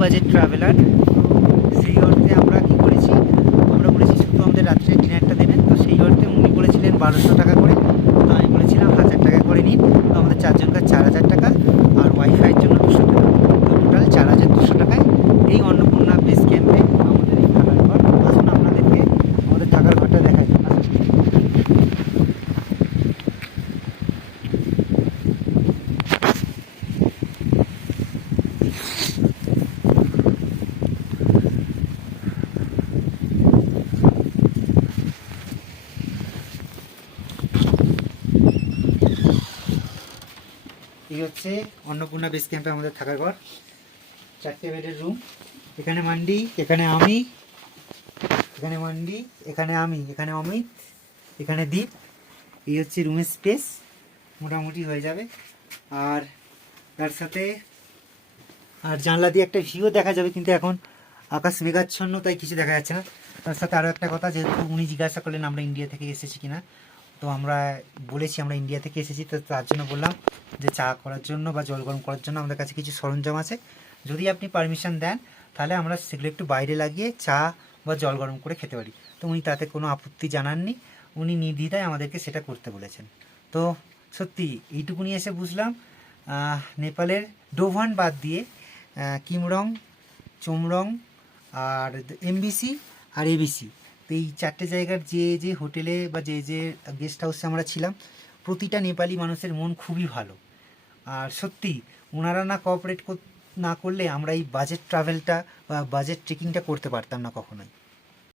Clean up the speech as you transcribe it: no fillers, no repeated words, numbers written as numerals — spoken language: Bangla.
Budget traveller. সেই অর্থে আমরা কী করেছি, আমরা বলেছি শুধু আমাদের রাত্রে ডিনারটা দেবেন। তো সেই অর্থে উনি বলেছিলেন 1200 টাকা করে, তো আমি বলেছিলাম 1000 টাকা করে নিন। তো আমাদের চারজনকার 4000 টাকা, আর ওয়াইফাইয়ের জন্য 200 টাকা, তো টোটাল 4200 টাকায় এই অন্নপূর্ণা বেস ক্যাম্পে আমাদের এই থাকার ঘর। আসুন আপনাদেরকে আমাদের থাকার ঘরটা দেখাই। এই হচ্ছে অন্নপূর্ণা বেস ক্যাম্পে আমাদের থাকার ঘর। 4টে বেডের রুম। এখানে মান্ডি, এখানে আমি, এখানে মান্ডি, এখানে আমি, এখানে অমিত, এখানে দীপ। এই হচ্ছে রুমের স্পেস, মোটামুটি হয়ে যাবে। আর তার সাথে আর জানলা দিয়ে একটা ভিউ দেখা যাবে, কিন্তু এখন আকাশ মেঘাচ্ছন্ন, তাই কিছু দেখা যাচ্ছে না। তার সাথে আরও একটা কথা, যেহেতু উনি জিজ্ঞাসা করলেন আমরা ইন্ডিয়া থেকে এসেছি কিনা, তো আমরা বলেছি আমরা ইন্ডিয়া থেকে এসেছি। তো তার জন্য বললাম যে চা করার জন্য বা জল গরম করার জন্য আমাদের কাছে কিছু সরঞ্জাম আছে, যদি আপনি পারমিশন দেন তাহলে আমরা সেগুলো একটু বাইরে লাগিয়ে চা বা জল গরম করে খেতে পারি। তো উনি তাতে কোনো আপত্তি জানাননি, উনি নির্দ্বিধায় আমাদেরকে সেটা করতে বলেছেন। তো সত্যি এইটুকুনি এসে বুঝলাম নেপালের ডোভান বাদ দিয়ে কিমরং, চোমরং, আর এমবিসি আর এবিসি, তো এই 4টে জায়গার যে যে হোটেলে বা যে যে গেস্ট হাউসে আমরা ছিলাম, প্রতিটা নেপালি মানুষের মন খুবই ভালো। আর সত্যি ওনারা না কোঅপারেট না করলে আমরা এই বাজেট ট্রাভেলটা বা বাজেট ট্রেকিংটা করতে পারতাম না কখনোই।